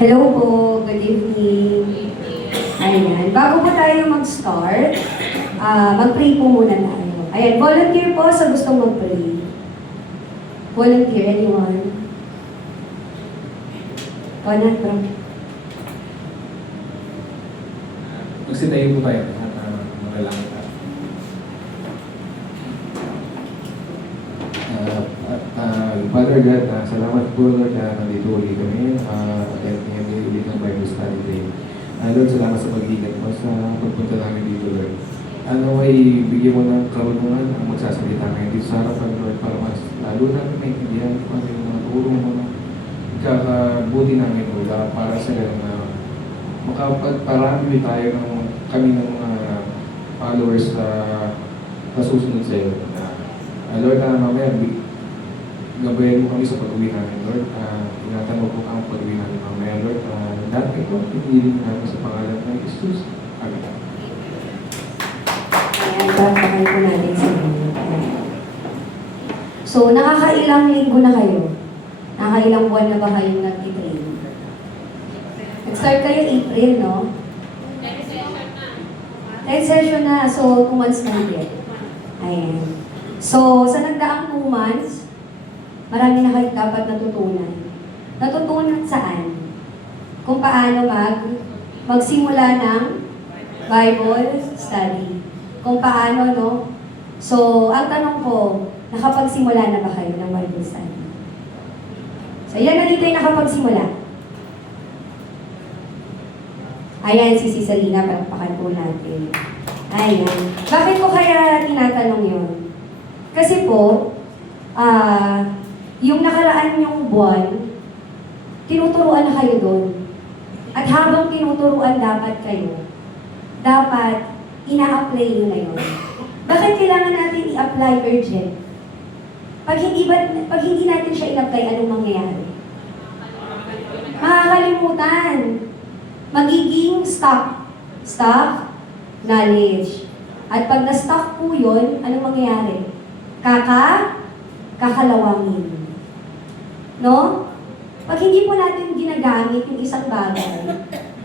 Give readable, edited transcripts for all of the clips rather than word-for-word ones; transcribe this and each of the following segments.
Hello po, good evening. Ayan, bago po tayo mag-start, mag-pray po muna tayo. Ayan, volunteer po sa gustong mag-pray. Volunteer, anyone? Konat, bro. Magsitayo po tayo at magalangin tayo. Father God, salamat po Lord na nandito ulit kami at ngayon ulit ng Bible Study Day. Lord, salamat sa pag-iingat mo sa pagpunta namin dito Lord. Ay bigyan mo ng karunungan ang magsasalita ngayon dito sa harapan Lord para mas lalo namin maintindihan kung ano yung mga turo mo na ikakabuti namin Lord para sa ganun na makapagparami tayo ng kami ng mga followers na nasusunod sa iyo. Lord, mamaya gabayan mo kami sa pag-uwi namin, Lord. Ingatan mo po ang pag-uwi namin mamaya, Lord. Lahat ito, piniling namin sa pangalan ng Jesus. Amen. Ayan, papakay po natin sa inyo. So, nakakailang linggo na kayo? Nakakailang buwan na ba kayo nag-train? Nag-start kayo April, no? 10 session na. So, 2 months na ulit. Ayan. So, sa nagdaang 2 months, marami na kayo dapat natutunan. Natutunan saan? Kung paano magsimula ng Bible study. Kung paano, no? So, ang tanong ko, nakapagsimula na ba kayo ng Bible study? So, ilan na dito yung nakapagsimula? Ayan, si Cisalina, palakpakan po natin. Ayan. Bakit ko kaya tinatanong yun? Kasi po, yung nakaraan yung buwan, tinuturuan na kayo doon. At habang tinuturuan dapat kayo, dapat ina-apply nyo na yun. Bakit kailangan natin i-apply urgent? Pag hindi natin siya in-apply, anong mangyayari? Makakalimutan. Magiging stuck. Stuck, knowledge. At pag na-stuck po yun, anong mangyayari? Kakalawangin. No? Pag hindi po natin ginagamit yung isang bagay,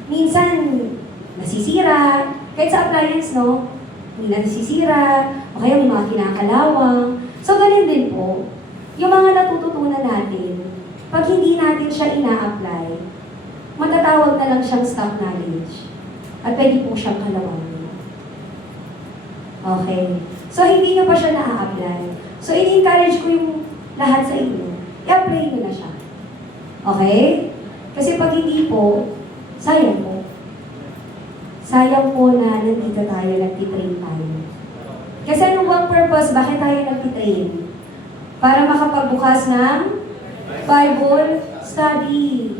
minsan nasisira, kahit sa appliance, no? Hindi na nasisira, o kaya may mga kinakalawang. So, ganun din po. Yung mga natututunan natin, pag hindi natin siya ina-apply, matatawag na lang siyang stock knowledge. At pwede po siyang kalawangin. Okay. So, hindi nyo pa siya na-apply. So, i-encourage ko yung lahat sa inyo. I-apply nyo na siya. Okay? Kasi pag hindi po, sayang po. Sayang po na nandito tayo, nagtitrain tayo. Kasi anong bang purpose? Bakit tayo nagtitrain? Para makapagbukas ng Bible study.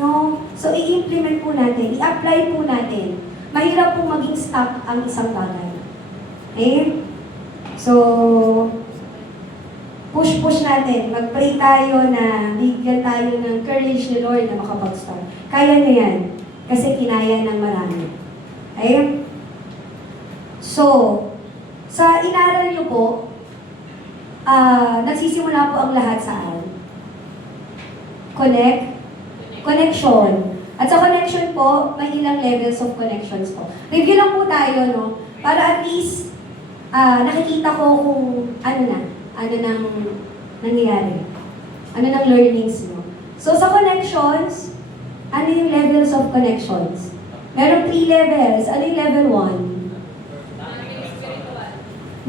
No? So, i-implement po natin, i-apply po natin. Mahirap po maging stuck ang isang bagay. Okay? So, push natin. Mag-pray tayo na bigyan tayo ng courage ni Lord na makapag-start. Kaya na yan. Kasi kinaya ng marami. Okay? So, sa inaral nyo po, nagsisimula po ang lahat saan? Connection. At sa connection po, may ilang levels of connections po. Review lang po tayo, no? Para at least, nakikita ko kung ano nang nangyayari. Ano nang learnings mo. So, sa connections, ano yung levels of connections? Meron 3 levels. Ano yung level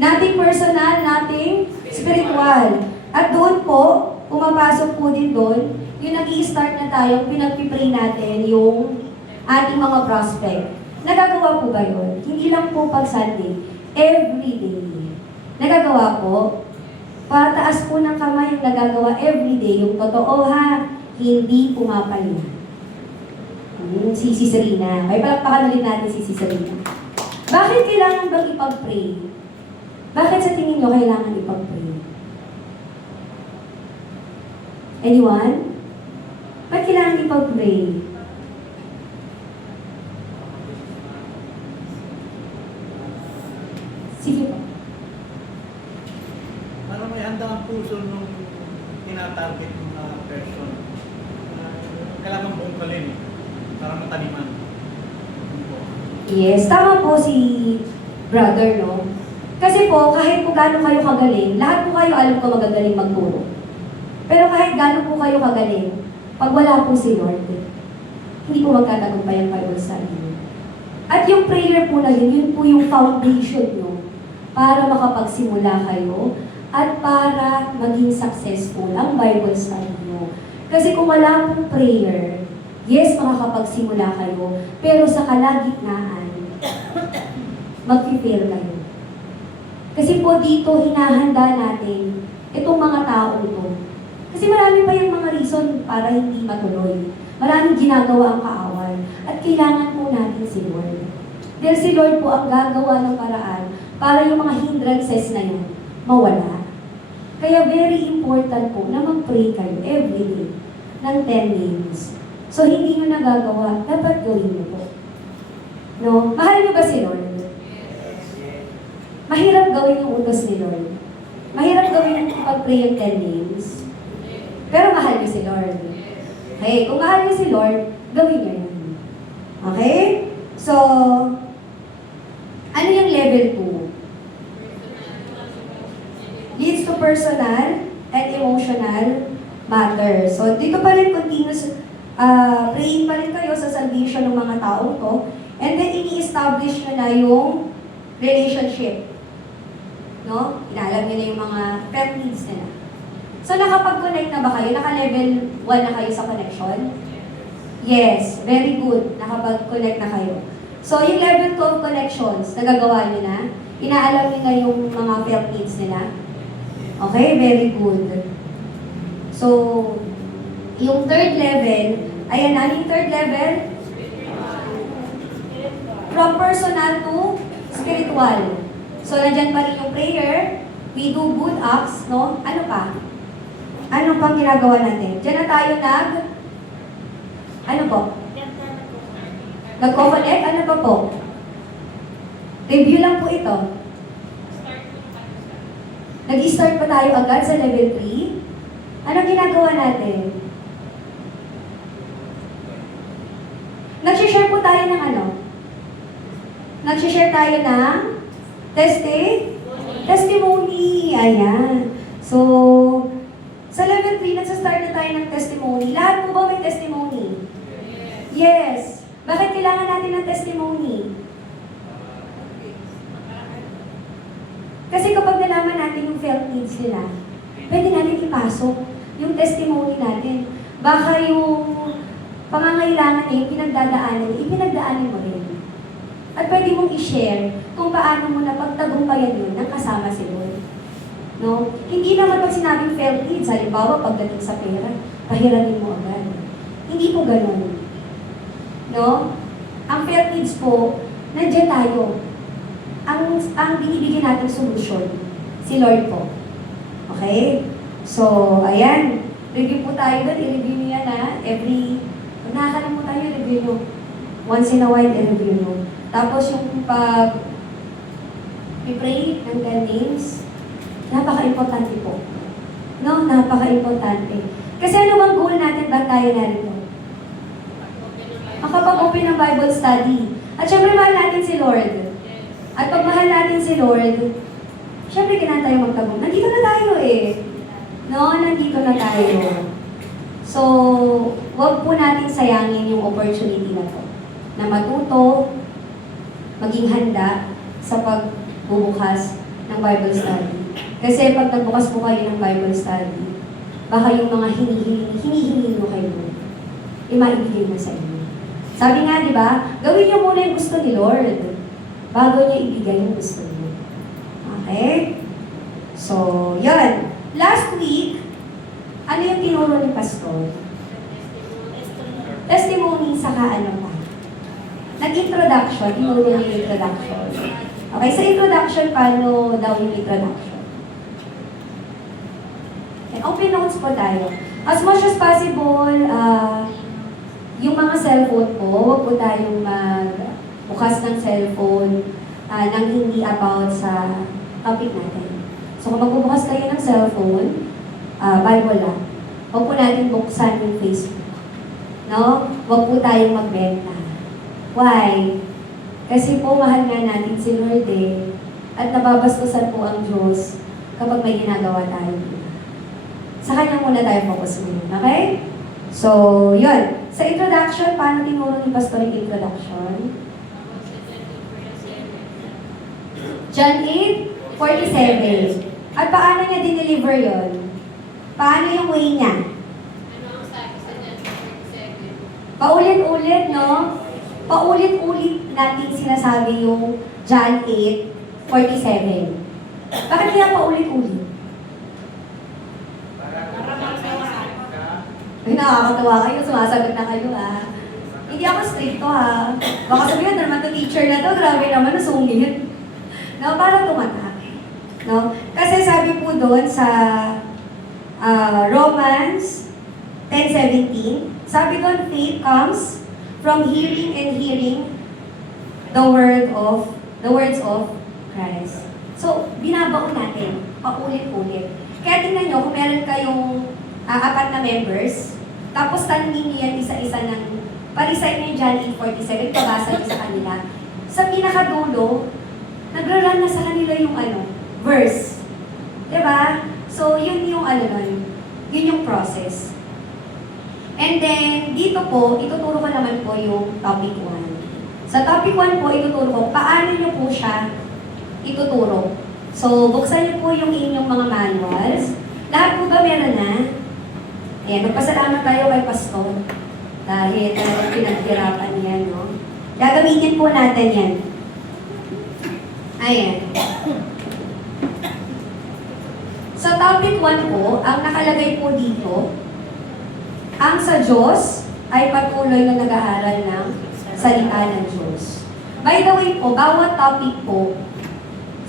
1? Nothing personal, nothing spiritual. At doon po, pumapasok po din doon, yung nag-i-start na tayo, pinag-pray natin yung ating mga prospect. Nagagawa po ba yun? Hindi lang po pag Sunday. Every day. Nagagawa po. Pataas po ng kamay yung nagagawa every day. Yung totoo ha, hindi pumapalit. Si Cisalina. May palakpakan ulit natin si Cisalina. Bakit kailangan bang ipag-pray? Bakit sa tingin nyo kailangan ipag-pray? Anyone? Bakit kailangan ipag-pray? Sige po. Para may handa ang puso nung tinatarget ng mga person. kailangan buong kalim para mataniman. Yes, tama po si brother, no? Kasi po, kahit po gaano kayo kagaling, lahat po kayo alam ko magagaling magturo. Pero kahit gaano po kayo kagaling, pag wala po si Lord, hindi po magtatagumpay ang Bible study niyo. At yung prayer po na yun po yung foundation nyo para makapagsimula kayo at para maging successful ang Bible study nyo. Kasi kung wala pong prayer, yes, makakapagsimula kayo, pero sa kalagitnaan, mag-fail kayo. Kasi po dito, hinahanda natin itong mga taong ito. Kasi marami pa yung mga reason para hindi matuloy. Maraming ginagawa ang kaaway. At kailangan po natin si Lord. Dahil si Lord po ang gagawa ng paraan para yung mga hindrances na yun mawala. Kaya very important po na mag-pray kayo every day ng 10 minutes. So hindi nyo nagagawa, dapat gawin nyo po. No? Mahal nyo ba si Lord? Mahirap gawin yung utos ni Lord. Mahirap gawin yung pag-pray yung 10 names. Pero mahal niyo si Lord. Okay? Kung mahal niyo si Lord, gawin niyo yun. Okay? So, ano yung level 2? Leads to personal and emotional matters. So, dito pa rin continuous praying pa rin kayo sa salvation ng mga taong to. And then, ini-establish nyo na yung relationship. No? Inalam nyo na yung mga pet needs nila. So, nakapag-connect na ba kayo? Naka-level 1 na kayo sa connection? Yes, very good. Nakapag-connect na kayo. So, yung level 2 of connections, nagagawa nyo na? Inaalam nyo na yung mga felt needs nila? Okay, very good. So, yung third level, ayan na, yung third level? From personal to spiritual. So, nandyan pa rin yung prayer, we do good acts, no? Ano pa? Ano pang ginagawa natin? Diyan na tayo ano po? Nagko-connect? Ano pa po? Review lang po ito. Nag-start pa tayo agad sa level 3. Anong ginagawa natin? Nag-share po tayo ng ano? Nag-share tayo ng testimony. Ayan. So, sa level 3, nagsa-start na tayo ng testimony. Lahat po ba may testimony? Yes. Bakit kailangan natin ng testimony? Kasi kapag nalaman natin yung felt needs nila, pwede natin ipasok yung testimony natin. Baka yung pangangailangan niya, yung ipinagdaanan mo rin. At pwede mong i-share kung paano mo napagtagumpayan yun ng kasama si Lord. No? Hindi naman pag sinabing felt needs, halimbawa pagdating sa pera, pahiramin mo agad. Hindi po ganun. No? Ang felt needs po, nandiyan tayo. Ang binibigyan natin solusyon, si Lord po. Okay? So, ayan. Review po tayo doon. I-review niyo yan pag nakakalam mo tayo, review nyo. Once in a while, i-review nyo. Tapos yung pray ng 10 names, napaka-importante po. No? Napaka-importante. Kasi ano bang goal natin ba tayo narito? Makapag-open ng Bible study. At syempre, mahal natin si Lord. At pag mahal natin si Lord, syempre, kailangan tayo magtabong. Nandito na tayo eh. No? Nandito na tayo. So, wag po natin sayangin yung opportunity na to. Na matuto, maging handa sa pagbubukas ng Bible study. Kasi pag nagbukas po kayo ng Bible study, baka yung mga hinihingi mo kayo, maibigay na sa inyo. Sabi nga, di ba, gawin niyo muna yung gusto ni Lord bago niya ibigay yung gusto niyo. Okay? So, yan. Last week, ano yung tinuro ni Pastor? Testimony, saka ano pa? Nag-introduction, tinuro niya yung introduction. Okay, sa introduction, paano daw yung introduction? Okay, open notes po tayo. As much as possible, yung mga cellphone po, huwag po tayong magbukas ng cellphone nang hindi about sa topic natin. So kung magbubukas kayo ng cellphone, Bible lang. Huwag po natin buksan yung Facebook. No? Huwag po tayong magbenta. Why? Kasi po mahal nga natin si Lord eh. At nababastusan po ang Diyos kapag may ginagawa tayo. Sa Kanya muna tayo focus muna. Okay? So, yun. Sa introduction, paano tinuro ni Pastor yung introduction? John 8:47. At paano niya dineliver yun? Paano yung way niya? Paulit-ulit, no? Paulit-ulit natin sinasabi yung John 8:47. Bakit kaya paulit-ulit? Ay, nakakatawa kayo. Sumasagot na kayo, ha? Hindi ako stricto, ha? Baka sabihin, naman to teacher na to. Grabe naman, nasungit. No, para tumatak. No? Kasi sabi po doon sa Romans 10:17, sabi doon, faith comes from hearing and hearing the words of Christ. So, binabaon natin, paulit-ulit. Kaya tingnan nyo, kung meron kayong apat na members, tapos tanongin niyo yan isa-isa ng, pa-recite niyo yung John 8:47, pabasa niyo sa kanila. Sa pinakadulo, nagra-run na sa kanila yung verse. Diba? So, yun yung nun, yun yung process. And then, dito po, ituturo ko naman po yung topic 1. Sa topic 1 po, ituturo ko, paano nyo po siya ituturo. So, buksan nyo po yung inyong mga manuals. Lahat po ba meron na? Ayan, magpasalamat tayo kay Pastor. Dahil talagang pinaghirapan yan, no? Gagamitin po natin yan. Ayan. Sa topic 1 po, ang nakalagay po dito, ang sa Diyos ay patuloy na nag-aaral ng salita ng Diyos. By the way po, bawat topic po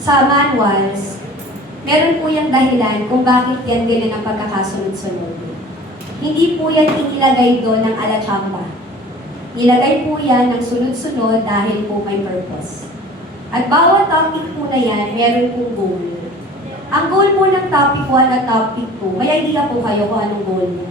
sa manuals, meron po yung dahilan kung bakit yan ganyan ang pagkakasunod-sunod. Hindi po yan inilagay doon ng alatsamba. Nilagay po yan ng sunod-sunod dahil po may purpose. At bawat topic po na yan, meron pong goal. Ang goal po ng topic 1 at topic 2, may idea po kayo kung anong goal mo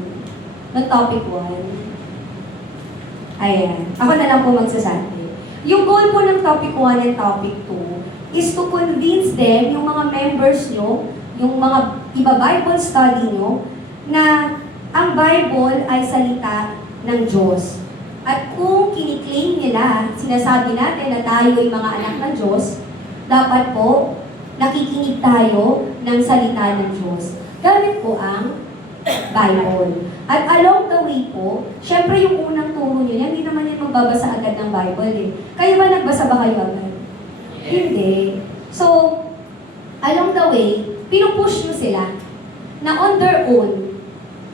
ng topic 1. Ayan. Ako na lang po magsasabi. Yung goal po ng topic 1 and topic 2 is to convince them, yung mga members nyo, yung mga iba-Bible study nyo, na ang Bible ay salita ng Diyos. At kung kiniklaim nila, sinasabi natin na tayo ay mga anak ng Diyos, dapat po nakikinig tayo ng salita ng Diyos. Gamit po ang Bible. At along the way po, syempre yung unang turo nyo, hindi naman yan magbabasa agad ng Bible eh. Kayo ba nagbasa ba kayo agad? Hindi. So, along the way, pinupush nyo sila na on their own,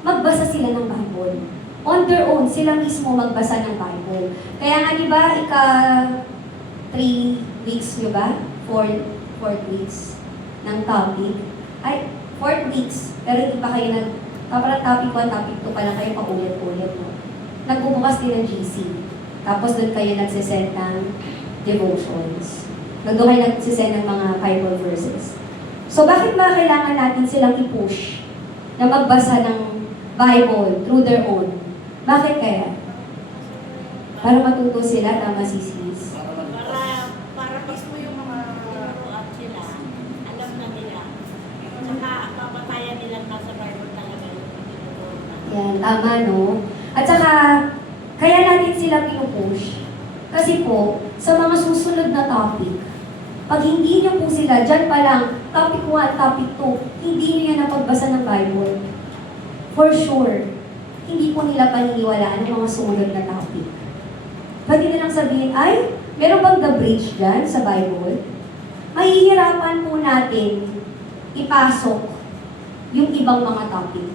magbasa sila ng Bible. On their own, sila mismo magbasa ng Bible. Kaya nga, di ba, 3 weeks nyo ba? 4 weeks ng topic. Ay, 4 weeks. Pero hindi pa kayo parang topic 1, topic 2 pa lang kayo paulit-ulit. No? Nagbubukas din ng GC. Tapos doon kayo nagsisend ng devotions. Doon kayo nagsisend ng mga Bible verses. So, bakit ba kailangan natin silang i-push na magbasa ng Bible through their own? Bakit kaya? Para matuto sila, tama si sis. Para mismo yung mga turuan sila, alam na nila. Saka papatayan nilang nasa Bible talaga yung tinuturuan. Yan, tama no? At saka, kaya natin sila pinupush. Kasi po, sa mga susunod na topic, pag hindi nyo po sila, dyan pa lang, topic 1, topic 2, hindi nyo yan napagbasa ng Bible. For sure, hindi po nila paniniwalaan ang mga sumunod na topic. Pwede na lang sabihin, ay, meron bang the bridge dyan sa Bible? Mahihirapan po natin ipasok yung ibang mga topic.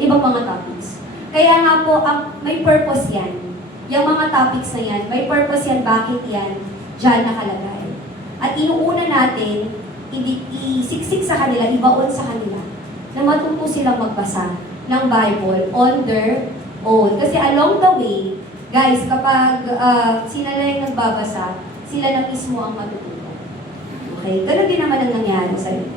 Ibang mga topics. Kaya nga po, may purpose yan. Yung mga topics na yan, may purpose yan, bakit yan dyan nakalagay. At inuuna natin, isiksik sa kanila, ibaon sa kanila, na matuto silang magbasa ng Bible on their own. Kasi along the way, guys, kapag sila na yung nagbabasa, sila na mismo ang matututo. Okay? Ganun din naman ang nangyari sa iyo.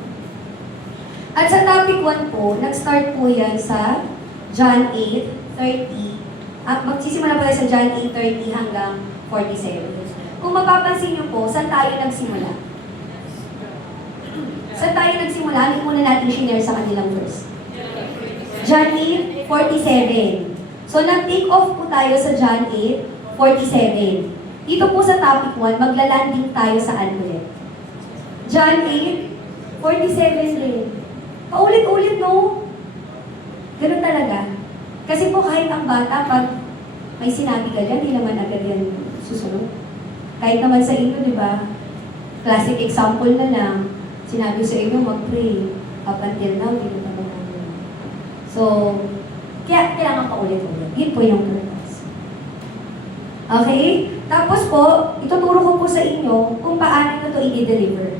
At sa topic 1 po, nag-start po yan sa John 8:30 Magsisimula pa tayo sa John 8:30 hanggang 47. Kung mapapansin niyo po, saan tayo nagsimula? Saan tayo nagsimula? Ano yung muna natin shinare sa kanilang verse? John 8:47. So, nag-take off po tayo sa John 8:47. Dito po sa topic 1, maglalanding tayo saan ulit? John 8:47 din. Paulit-ulit, no? Ganun talaga. Kasi po kahit ang bata, pag may sinabi ka dyan, hindi naman agad yan susunod. Kahit naman sa inyo, di ba? Classic example na lang, sinabi sa inyo, mag-pray. Up until now, hindi naman naman. So, kaya kailangan paulit-ulit. Yun po yung purpose. Okay? Tapos po, ituturo ko po sa inyo kung paano nyo ito i-deliver.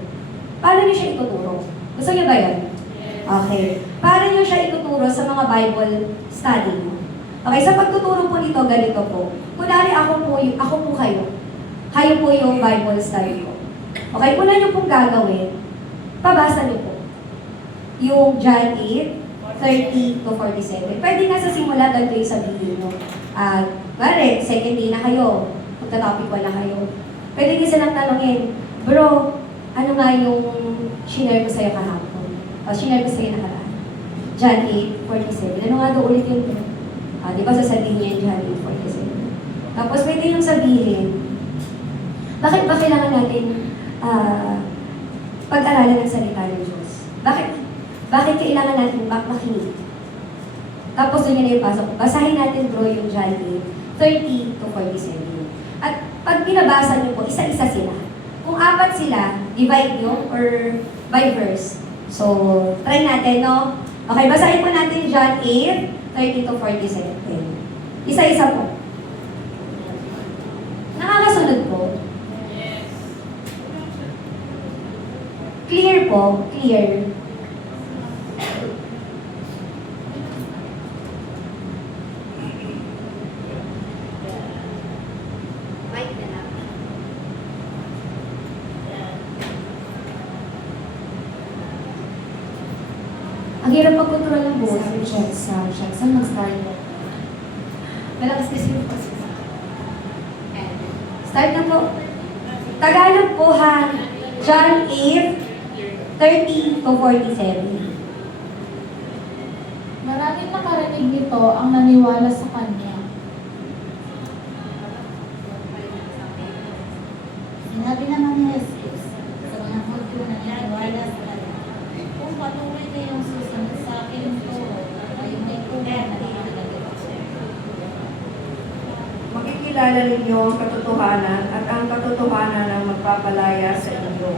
Paano nyo siya ituturo? Gusto nyo ba yun? Okay. Paano nyo siya ituturo sa mga Bible study nyo? Okay, sa pagtuturo po nito, ganito po. Kunwari ako po kayo. Kayo po yung Bible study ko. Okay, una nyo pong gagawin, pabasa nyo po. Yung John 8:30 to 47. Pwede nga sa simula, ganito yung sabihin nyo. Pare, second day na kayo. Magta-topic 1 na kayo. Pwede nyo silang tanongin, bro, ano nga yung shinare ko sa'yo kahapon? O, shinare ko sa'yo nakaraan. John 8:47. Ano nga daw ulit yung di ba sasabihin niya yung John 8:47? Tapos pwede yung sabihin, bakit ba kailangan natin pag-aralan ng salita ng Diyos? Bakit kailangan natin makinig? Tapos doon yun na yung pasok. Basahin natin bro yung John 8:30 to 47. At pag binabasa niyo po, isa-isa sila. Kung 4 sila, divide nyo or by verse. So, try natin, no? Okay, basahin po natin John 8:30 to 47. Isa-isa po. Nakakasunod po? Yes. Clear po, clear. Mic na lang. Ang hirap mag-control ng buhay. Sound check. Saan mag-start? Malakas kasi yung process. Start na po. Tagalog po ha. John 8:30 to 47. Maraming nakarinig nito ang naniwala sa kanya. Sinabi naman ni Jesus sa mga hudyo na naniwala sa kanya, kung patuloy kayong susunod sa akin ng turo, ay may kuha na Makikilala ninyo ang katotohanan at ang katotohanan ang magpapalaya sa inyo.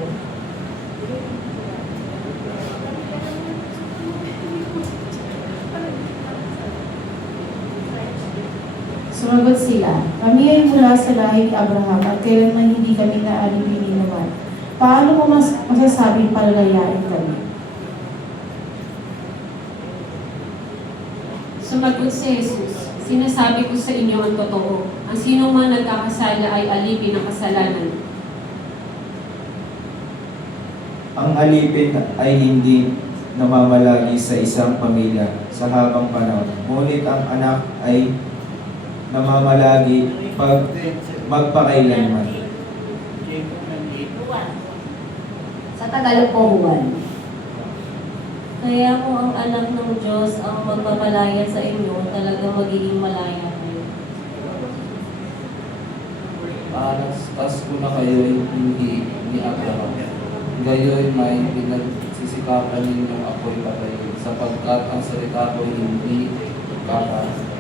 Sumagot sila, kami ay mula sa lahi ni Abraham at kailanman hindi kami naalipin naman. Paano mo masasabing palalayain kami? Sumagot si Jesus, sinasabi ko sa inyo ang totoo. Ang sino man nagkakasala ay alipin ng kasalanan. Ang alipin ay hindi namamalagi sa isang pamilya sa habang panahon. Ngunit ang anak ay namamalagi pag magpakailanman. Sa Tagalog po, Juan. Kaya kung ang anak ng Diyos ang magpapalaya sa inyo, talagang magiging malaya kayo. Paras ko na kayo hindi ni Abraham. Gayoy may pinagsisikapan ninyong ako'y patayin, sapagkat ang salita ko'y hindi kakalas.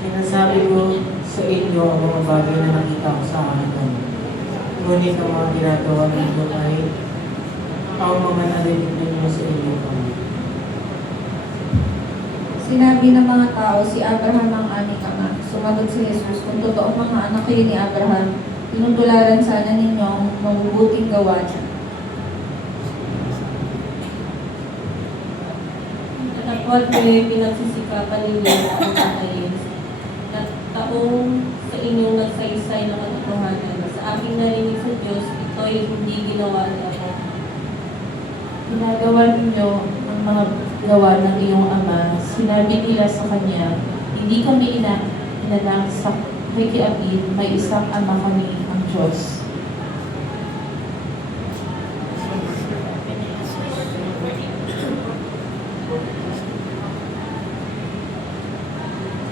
Sinasabi ko sa inyo ang mga bagay na nakita ko sa akin kami. Ngunit ang mga ginagawa ninyo ay ang mga narinig ninyo sa inyo kami. Sinabi ng mga tao, si Abraham ang aming ama. Sumagot si Jesus, kung totoong mga anak kayo ni Abraham, tinutularan sana ninyo ang mabubuting gawa niya. Katapot kayo pinagsisikapan ninyo ang patayin. Taong sa inyong nagsaysay ng katotohanan. Sa aking narinig sa Diyos, ito'y hindi ginawa ni ako. ginagawa ninyo ang mga gawa ng iyong ama. Sinabi nila sa kanya, hindi kami inanak sa kay Abid, may isang ama kami, ang Diyos.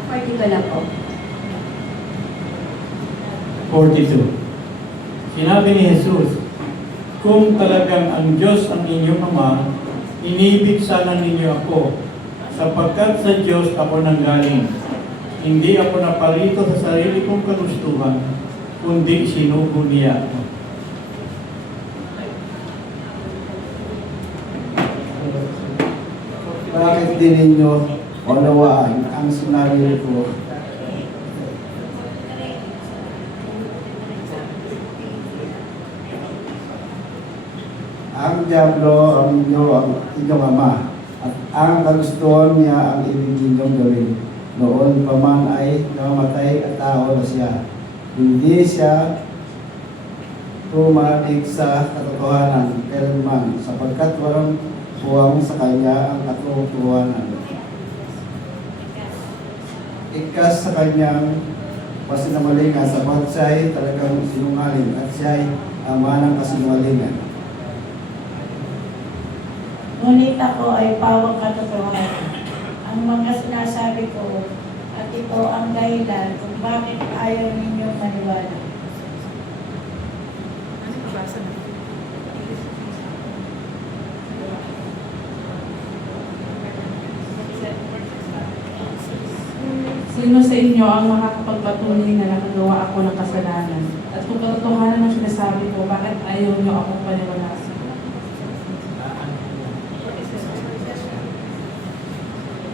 Particular po. 42. Sinabi ni Jesus, kung talagang ang Diyos ang inyong Ama, inibig sana ninyo ako, sapagkat sa Diyos ako nanggaling. Hindi ako napalito sa sarili kong kagustuhan, kundi sinugo niya ako. Bakit din ninyo unawaan ang sinabi ko? Ang Diablo ang inyong ama, at ang kagustuhan niya ang ibig ninyong gawin. Noon pa man ay namatay at tao na siya. Hindi siya tumatik sa katotohanan kailanman, sapagkat walang puwang sa kanya ang katotohanan. Ikas sa kanyang pasinungalingan, sapat siya ay talagang sinungaling at siya ay ama ng kasinungalingan. Ngunit ako ay pawang katotohanan. Ang mga sinasabi ko at ito ang dahilan kung bakit ayaw ninyong maniwala. Sino sa inyo ang makakapagpatunay na nakagawa ako ng kasalanan? At kung katotohanan ang sinasabi ko, bakit ayaw niyo akong paniwalaan?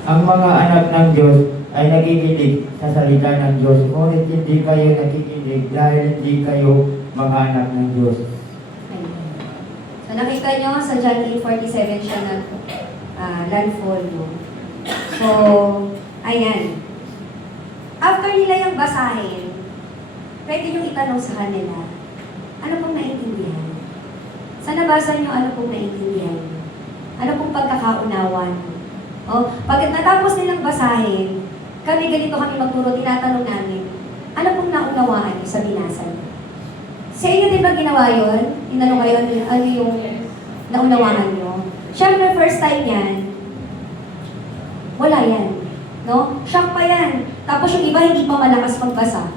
Ang mga anak ng Diyos ay nakikinig sa salita ng Diyos, ngunit hindi kayo nakikinig dahil hindi kayo mga anak ng Diyos. Ayun. So nakita nyo sa John 8:47 siya landfall. No? So, ayan. After nila yung basahin, pwede nyo itanong sa kanila, ano pong naiintindihan? Sa nabasa nyo, ano pong naiintindihan? Ano pong pagkakaunawan? O, pag natapos nilang basahin, kami ganito kami magturo, tinatanong namin, ano pong naunawaan nyo sa binasa nyo? Sa inyo din ba ginawa yun? Tinanong kayo, ano yung naunawaan nyo? Siyempre, first time yan, wala yan. No? Shock pa yan. Tapos yung iba hindi pa malakas magbasa.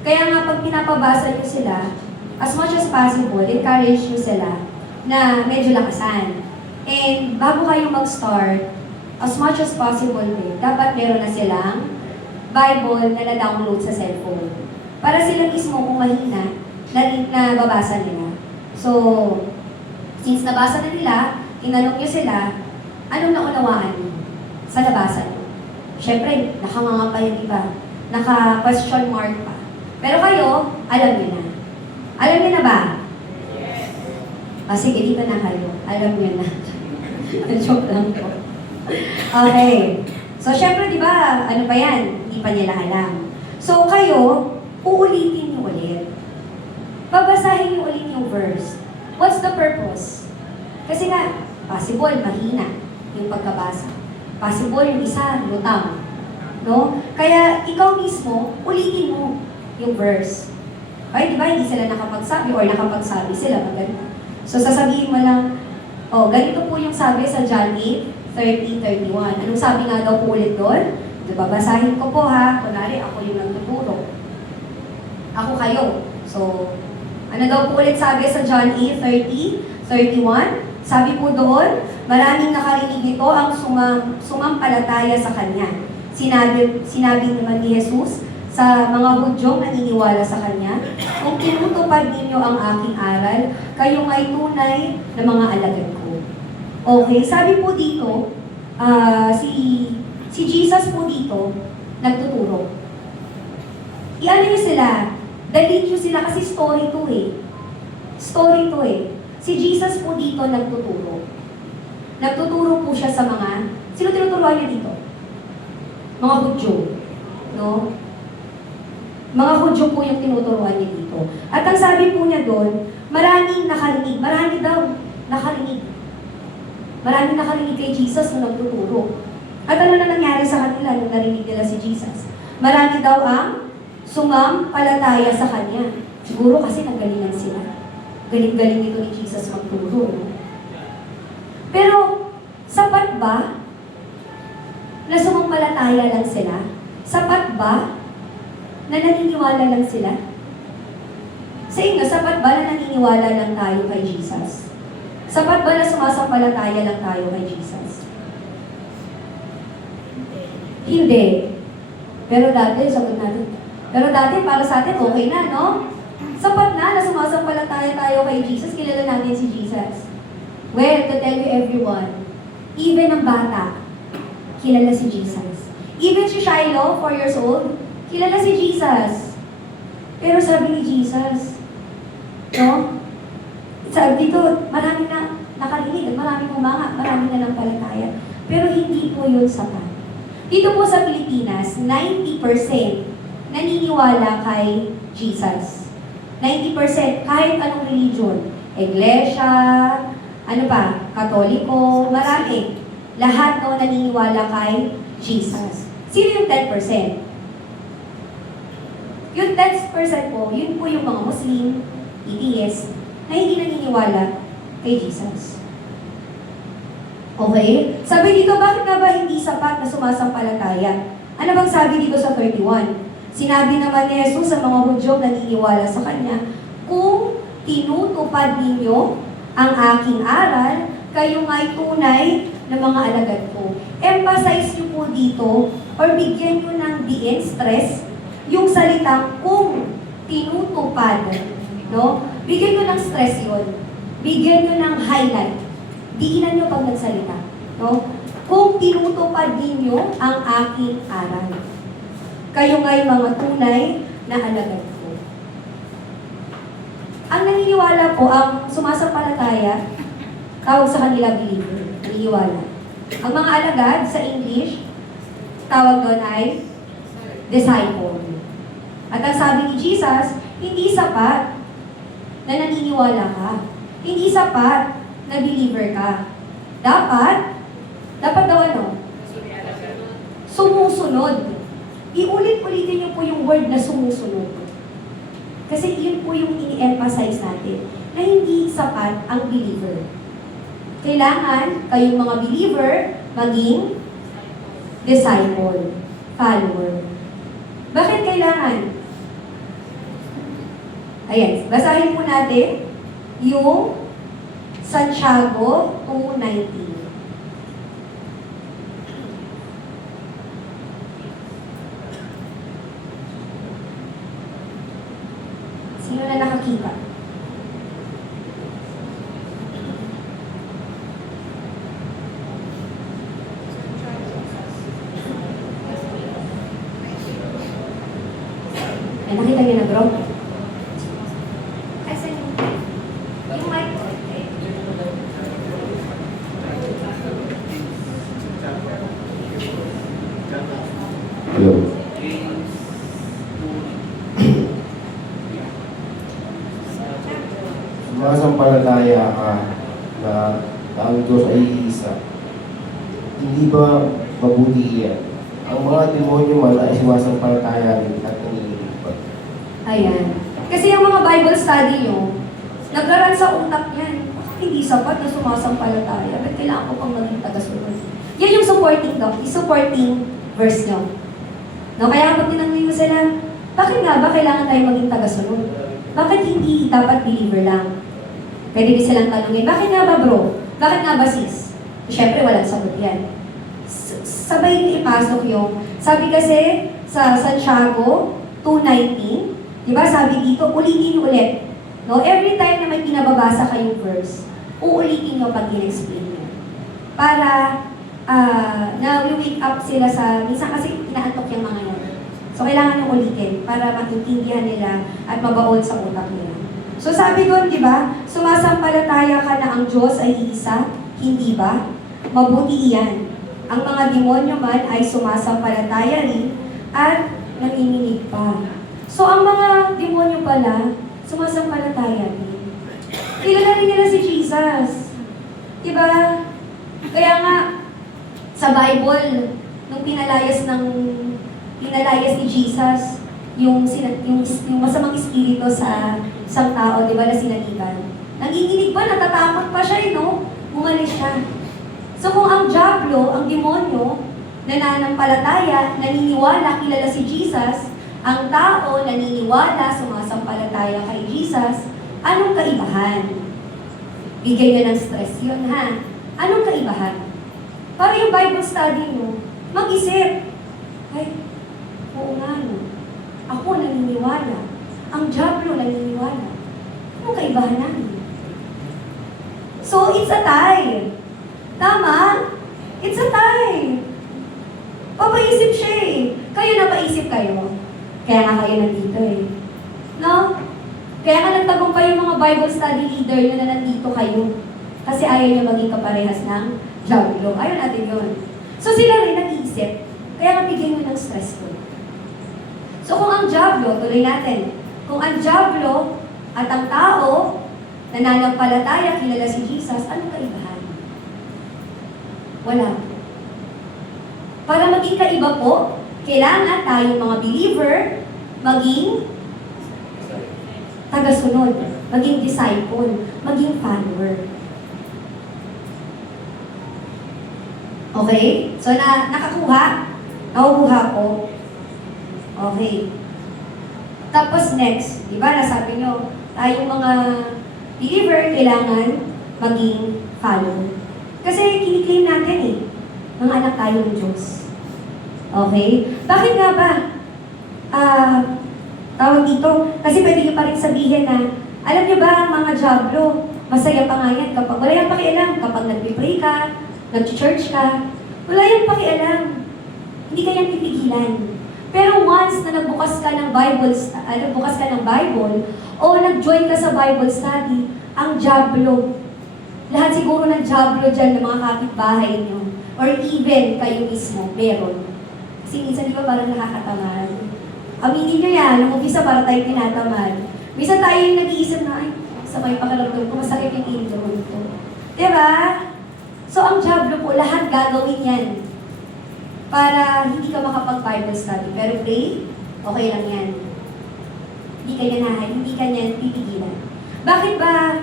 Kaya nga pag pinapabasa nyo sila, as much as possible, encourage nyo sila na medyo lakasan. And bago kayo mag-start, as much as possible din, dapat meron na silang Bible na na-download sa cellphone. Para sila mismo kung mahina, na babasa nila. So, since nabasa na nila, tinanong nyo sila, anong naunawaan nyo sa nabasa nyo? Siyempre, nakanganga pa yung iba. Naka-question mark pa. Pero kayo, alam nyo na. Alam nyo na ba? Yes. Sige, dito na kayo. Alam nyo na. Joke lang po. Okay. So, syempre, di ba, ano pa yan? Hindi pa nila alam. So, kayo, uulitin nyo ulit. Babasahin nyo ulit yung verse. What's the purpose? Kasi nga, possible, mahina yung pagkabasa. Possible yung isa, lutang. No? Kaya, ikaw mismo, ulitin mo yung verse. Ay, di ba, hindi sila nakapagsabi or nakapagsabi sila maganda. So, sasabihin mo lang, oh, ganito po yung sabi sa John 8:30-31. Anong sabi nga daw po ulit doon? Diba, basahin ko po ha. Kunwari, ako yung nagtuturo. Ako kayo. So, ano daw po ulit sabi sa John 8:30-31? Sabi po doon, maraming nakarinig nito ang sumampalataya sa Kanya. Sinabi naman ni Jesus sa mga Hudyong naniniwala sa Kanya, kung tinutupad ninyo ang aking aral, kayo ay tunay na mga alagad ko. Okay, sabi po dito, si Jesus po dito, nagtuturo. Iano nyo sila, dalhin nyo sila kasi story to eh. Story to eh. Si Jesus po dito nagtuturo. Nagtuturo po siya sa mga, sino tinuturuan niya dito? Mga Hudyo. No? Mga Hudyo po yung tinuturuan niya dito. At ang sabi po niya doon, maraming nakarinig. Marami daw nakarinig. Maraming nakarinig kay Jesus nung nagtuturo. At ano na nangyari sa kanila nung narinig nila si Jesus? Marami daw ang sumampalataya sa Kanya. Siguro kasi nagalingan sila. Galing-galing ito ni Jesus magturo. No? Pero, sapat ba na sumampalataya lang sila? Sapat ba na naniniwala lang sila? Sa inyo, sapat ba na naniniwala lang tayo kay Jesus? Sapat ba na sumasampalataya lang tayo kay Jesus? Hindi. Pero dati, sagot natin. Pero dati, para sa atin, okay na, no? Sapat na sumasampalataya tayo kay Jesus, kilala natin si Jesus. Well, to tell you everyone, even ang bata, kilala si Jesus. Even si Shiloh, 4 years old, kilala si Jesus. Pero sabi ni Jesus, no? Sabi dito, marami na nakarinig, maraming umanga, marami na ng palataya. Pero hindi po yun sapat. Dito po sa Pilipinas, 90% naniniwala kay Jesus. 90%, kahit anong religion. Iglesia, ano pa, Katoliko, marami. Lahat no naniniwala kay Jesus. Sino yung 10%? Yung 10% po, yun po yung mga Muslim, atheist, na hindi naniniwala kay Jesus. Okay? Sabi dito, bakit nga ba hindi sapat na sumasampalataya? Ano bang sabi dito sa 31? Sinabi naman ni Jesus sa mga Hudyo naniniwala sa Kanya, kung tinutupad ninyo ang aking aral, kayo nga'y tunay na mga alagad ko. Emphasize nyo po dito, or bigyan nyo ng stress, yung salitang kung tinutupad. No? Bigyan nyo ng stress yun. Bigyan nyo ng highlight. Diinan nyo pag nagsalita. No? Kung tinutupad ninyo ang aking aral. Kayo nga'y mga tunay na alagad ko. Ang naniniwala po, ang sumasampalataya, tawag sa kanila believer. Naniniwala. Ang mga alagad sa English, tawag doon ay disciple. At ang sabi ni Jesus, hindi sapat na naniniwala ka. Hindi sapat na believer ka. Dapat daw ano? Sumusunod. Iulit-ulitin niyo po yung word na sumusunod. Kasi yun po yung ini-emphasize natin, na hindi sapat ang believer. Kailangan kayong mga believer maging disciple, follower. Bakit kailangan? Ayan, basahin po natin yung Santiago 2:19. Sino na nakakita? Ay, nakita niyo na, bro? Ay, saan yung mic? Hello. Sumasampalataya ka na ang Diyos ay isa. Hindi ba mabuti yan? Ang mga demonyo man ay sumasampalataya rin at nanginginig pa. Ayan. Kasi yung mga Bible study nyo, nagraran sa utak yan. Hindi sapat na sumasampalataya. Ba't kailangan ko pang maging tagasunod? Yan yung supporting verse nyo. No, kaya kapag tinanong mo sila, bakit nga ba kailangan tayo maging tagasunod? Bakit hindi dapat believer lang? Pwede din silang tanungin, bakit nga ba bro? Bakit nga ba sis? Siyempre, walang sagot yan. Sabay yung ipasok yung, sabi kasi sa Santiago 2:19, di ba sabi dito, ulitin ulit. No? Every time na may pinababasa kayong verse, uulitin nyo pag in-explain nyo. Para na-wake up sila sa, minsan kasi inaantok yung mga yan. So, kailangan nyo ulitin para maintindihan nila at mabaon sa utak nila. So, sabi doon, di ba, sumasampalataya ka na ang Diyos ay isa, hindi ba? Mabuti iyan. Ang mga demonyo man ay sumasampalataya rin at nanginginig pa. So, ang mga demonyo pala, sumasampalataya rin. Kilala rin nila si Jesus. Di ba? Kaya nga, sa Bible, nung pinalayas ni Jesus, yung masamang espiritu sa isang tao, di ba, na sinaliban. Nanginginig pa, natatakot pa siya, no? Umalis siya. So kung ang diablo, ang demonyo, nananampalataya, naniniwala, kilala si Jesus, ang tao naniniwala, sumasampalataya kay Jesus, anong kaibahan? Bigay niya ng stress yun, ha? Anong kaibahan? Para yung Bible study mo, mag-isip. Ay, oo nga, no? Ako naniniwala. Ang diablo naniniwala. Anong kaibahan namin? So, it's a tie. Tama? It's a tie. Papaisip siya eh. Kayo napaisip kayo. Kaya nga kayo nandito eh. No? Kaya nga nagtagumpay yung mga Bible study leader nyo na nandito kayo. Kasi ayaw nyo maging kaparehas ng diablo. Ayaw natin yun. So sila rin nag-iisip. Kaya nga bigyan nyo ng stress ko. So kung ang diablo, tuloy natin. Kung ang diablo at ang tao nananampalataya, kilala si Jesus, anong kaibahan? Wala. Para maging kaiba po, kailangan tayong mga believer maging tagasunod, maging disciple, maging follower. Okay? So, nakakuha? Nakukuha ko? Okay. Tapos next, di ba, nasabi nyo, tayong mga believer, kailangan maging follower. Kasi kiniklaim natin eh, mga anak tayo ng Diyos. Okay? Bakit nga ba? Tawag dito, kasi pwede nyo pa rin sabihin na, alam nyo ba, mga diablo, masaya pa nga yan kapag wala yung pakialam, kapag nag-pray ka, nag-church ka, wala yung pakialam. Hindi ka yan pipigilan. Pero once na nagbukas ka ng Bible, o nag-join ka sa Bible study, ang diablo, lahat siguro ng diablo dyan ng mga kapitbahay nyo, or even kayo mismo, meron. Kasi minsan di ba parang nakakatamad? Aminin nyo yan, nung umpisa para tayo tinatamad. Minsan tayo yung nag-iisip na, ay, sabay pakaramdam ko, masakit yung indro ko. Diba? So ang diablo po, lahat gagawin yan para hindi ka makapag-Bible study. Pero pray, okay lang yan. Hindi ka niyan pipigilan. Bakit ba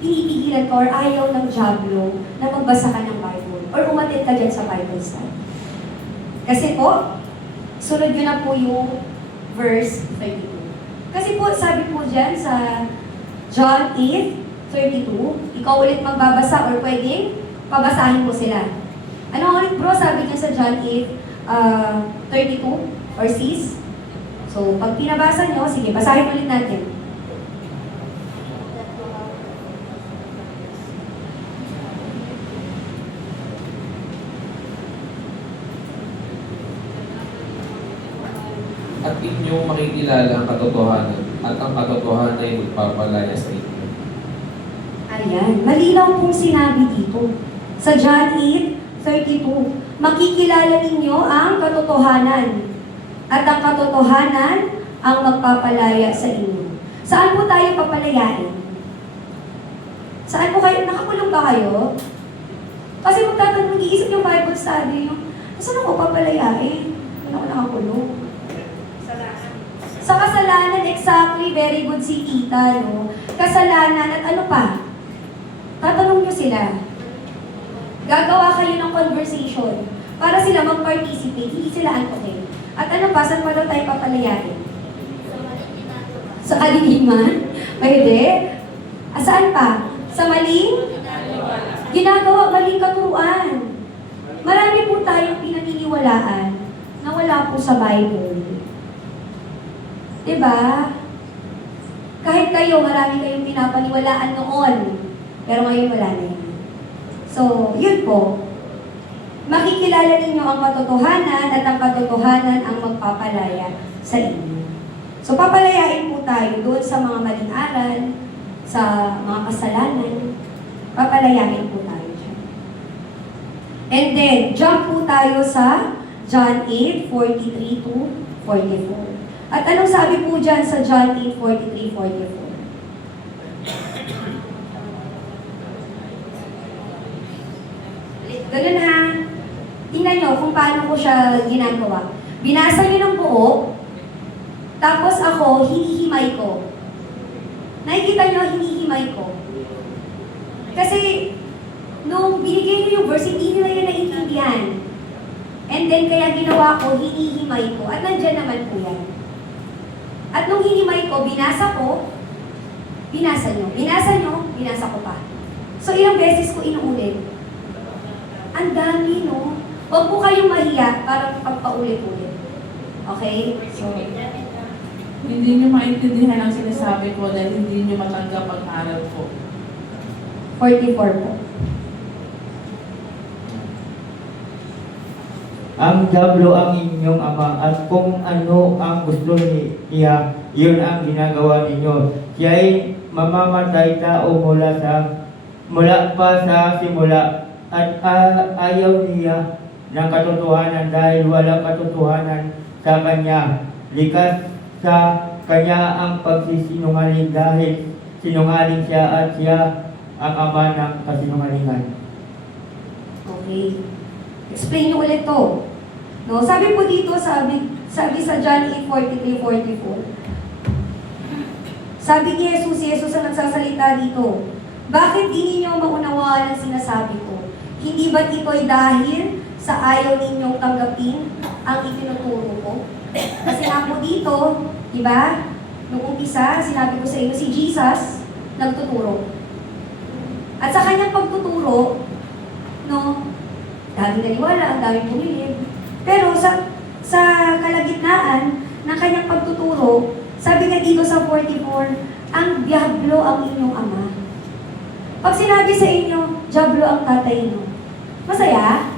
pinipigilan ka or ayaw ng diablo na magbasa ka ng Bible or umattend ka dyan sa Bible study? Kasi po, sunod yun na po yung verse 32. Kasi po, sabi po dyan sa John 8:32, ikaw ulit magbabasa or pwedeng pabasahin mo sila. Ano ulit bro, sabi niya sa John 8:32 or sis? So, pag pinabasa nyo, sige, basahin ulit natin. At inyong makikilala ang katotohanan, at ang katotohanan ay magpapalaya sa inyo. Ayan, malinaw pong sinabi dito. Sa John 8:32, makikilala ninyo ang katotohanan, at ang katotohanan ang magpapalaya sa inyo. Saan po tayo papalayain? Saan po kayo? Nakakulong ba kayo? Kasi mag-iisip yung Bible study yung, saan ako papalayain? Ano ako nakakulong? Sa kasalanan, exactly, very good si Tita, no? Kasalanan at ano pa? Tatanong nyo sila. Gagawa kayo ng conversation para sila mag-participate, hindi sila antokin. At ano pa, saan pa daw tayo papalayain? Sa kaliliman? Pwede? Saan pa? Sa maling? Ginagawa, maling katuruan. Marami po tayong pinaniniwalaan na wala po sa Bible. Diba? Kahit kayo, marami kayong pinapaniwalaan noon. Pero ngayon wala na yan. So, yun po. Makikilala ninyo ang katotohanan at ang katotohanan ang magpapalaya sa inyo. So, papalayain po tayo doon sa mga maling aral, sa mga kasalanan. Papalayain po tayo dyan. And then, jump po tayo sa John 8:43 to 44. At anong sabi po dyan sa John 8:43-44? Ganun ha. Tingnan nyo kung paano ko siya ginagawa. Binasa nyo ng buo, tapos ako, hinihimay ko. Nakikita nyo, hinihimay ko. Kasi, nung binigay nyo yung verse, hindi nila yan naiintindihan. And then, kaya ginawa ko, hinihimay ko. At nandyan naman po yan. At nung hinimay ko, binasa ko, binasa nyo, binasa ko pa. So, ilang beses ko inuulit. Ang dami, no? Huwag po kayong mahiya para pagpaulit-ulit. Okay? So, Hindi niyo maintindihan ang sinasabi ko dahil hindi niyo matanggap ang aral ko. 44 po. Ang diablo ang inyong ama at kung ano ang gusto niya, yun ang ginagawa ninyo. Siya ay mamamatay tao mula pa sa simula at ayaw niya ng katotohanan dahil walang katotohanan sa kanya. Likas sa kanya ang pagsisinungaling dahil sinungaling siya at siya ang ama ng kasinungalingan. Okay. Explain nyo ulit to. No? Sabi po dito, sabi sa John 8:43-44. Sabi ni Jesus, si Jesus ang nagsasalita dito. Bakit di ninyo maunawaan ang sinasabi ko? Hindi ba't ito'y dahil sa ayaw ninyong tanggapin ang itinuturo ko? Kasi nga po dito, di ba? Nung umpisa, sinabi ko sa inyo, si Jesus nagtuturo. At sa kanyang pagtuturo, no, daming naniwala, ang daming bumilib. Pero sa kalagitnaan ng kanyang pagtuturo, sabi nga dito sa 44, ang diablo ang inyong ama. Pag sinabi sa inyo, diablo ang tatay nyo, masaya?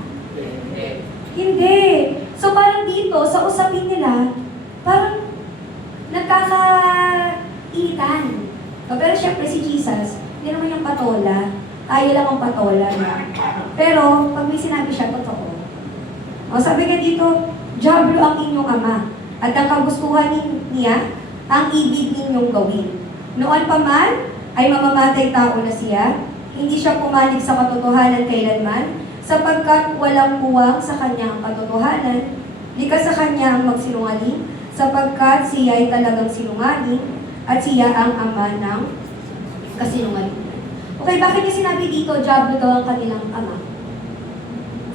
Hindi. So parang dito, sa usapin nila, parang nagkakainitan. Pero syempre si Jesus, hindi naman yung patola. Tayo lang ang patola na. Pero pag may sinabi siya, totoo. O sabi nga dito, diablo ang inyong ama. At ang kagustuhan niya, ang ibig ninyong gawin. Noon pa man, ay mamamatay tao na siya. Hindi siya pumanig sa katotohanan kailanman, sapagkat walang buwang sa kanyang katotohanan. Likas sa kanya ang magsinungaling, sapagkat siya ay talagang sinungaling, at siya ang ama ng kasinungalingan. Okay, bakit niya sinabi dito, diablo daw ang kanilang ama?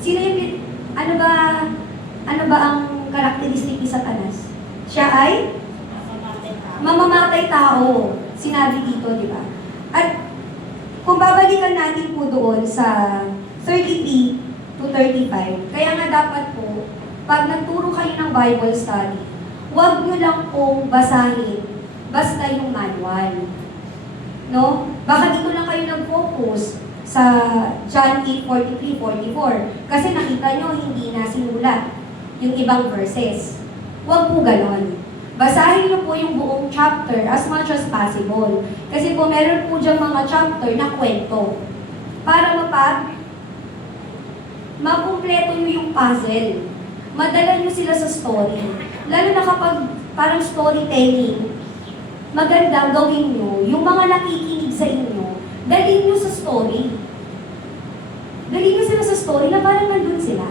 Sino yung, ano ba ang karakteristik ni Satanas? Siya ay mamamatay tao. Sinabi dito, di ba? At kung babalikan natin po doon sa 33 to 35, kaya nga dapat po, pag nagturo kayo ng Bible study, huwag nyo lang pong basahin basta yung manual. No? Baka dito lang kayo nag-focus sa John 8:43-44 kasi nakita nyo hindi na sinulat yung ibang verses. Huwag po ganon. Basahin nyo po yung buong chapter as much as possible. Kasi po meron po dyan mga chapter na kwento. Para makumpleto nyo yung puzzle. Madala nyo sila sa story. Lalo na kapag parang storytelling, maganda gawin nyo yung mga nakikinig sa inyo, dalhin nyo sa story. Dalhin nyo sila sa story na parang nandun sila.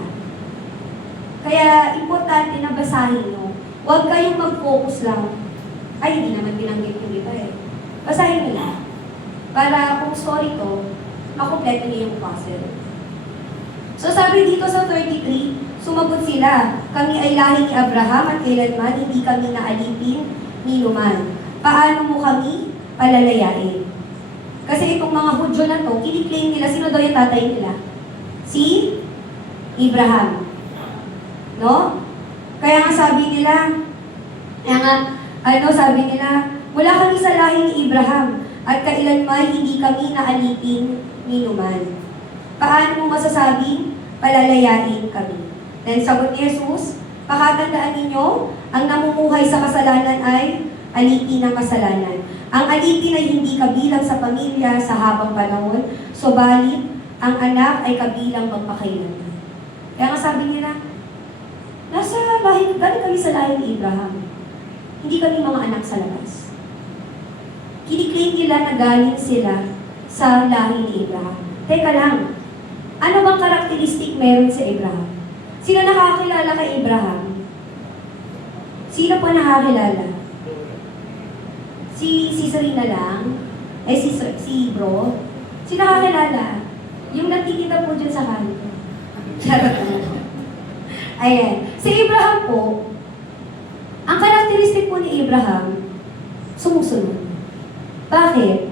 Kaya importante na basahin nyo. Huwag kayong mag-focus lang. Ay, hindi naman binanggit yung iba eh. Basahin nyo lang. Para kung story to, makumpleto niyo yung puzzle. So sabi dito sa 33, sumagot sila, kami ay lahi ni Abraham at kailanman hindi kami naalipin ni Numan. Paano mo kami palalayain? Kasi itong mga Hudyo na to, kiniklaim nila, sino daw yung tatay nila? Si Abraham. No? Kaya nga sabi nila, sabi nila, mula kami sa lahi ni Abraham at kailanman hindi kami naalipin ni Numan. Paano mo masasabing palalayain kami? Then sagot ni Jesus, pakatandaan ninyo, ang namumuhay sa kasalanan ay alipin ng kasalanan. Ang alipin ay hindi kabilang sa pamilya sa habang panahon, subalit ang anak ay kabilang magpakailanman. Kaya nga sabi nila, galing kami sa lahi ni Abraham. Hindi kami mga anak sa labas. Kiniklaim nila na galing sila sa lahi ni Abraham. Teka lang, Ano bang karakteristik meron sa Abraham? Sino nakakilala kay Abraham? Sino po nakakilala? Si Serena lang? Si bro? Sino nakakilala? Yung nagtitita po dyan sa kanto. Charot lang. Ayan. Si Abraham po, ang karakteristik po ni Abraham, sumusunod. Bakit?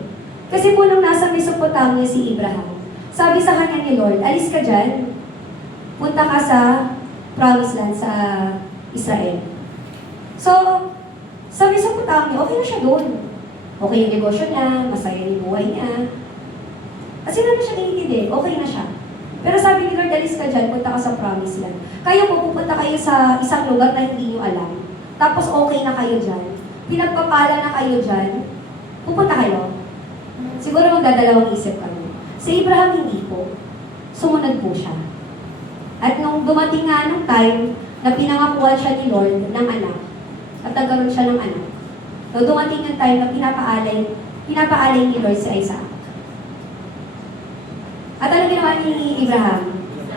Kasi po nung nasa Mesopotamia si Abraham, sabi sa kanya ni Lord, alis ka dyan, punta ka sa promised land sa Israel. So, sa Mesopotamia, okay na siya doon. Okay yung negosyo niya, masaya yung buhay niya. Kasi na siya tinitindi, okay na siya. Pero sabi ni Lord, alis ka dyan, punta ka sa promised land. Kayo po, pupunta kayo sa isang lugar na hindi nyo alam. Tapos okay na kayo dyan. Pinagpapala na kayo dyan. Pupunta kayo. Siguro magdadalawang isip kami. Si Abraham hindi po. Sumunod po siya. At nung dumating nga nung time na pinangakuan siya ni Lord ng anak, at nagkaroon siya ng anak, so dumating yung time na pinapaalay ni Lord si Isaac. At ano ginawa ni Abraham?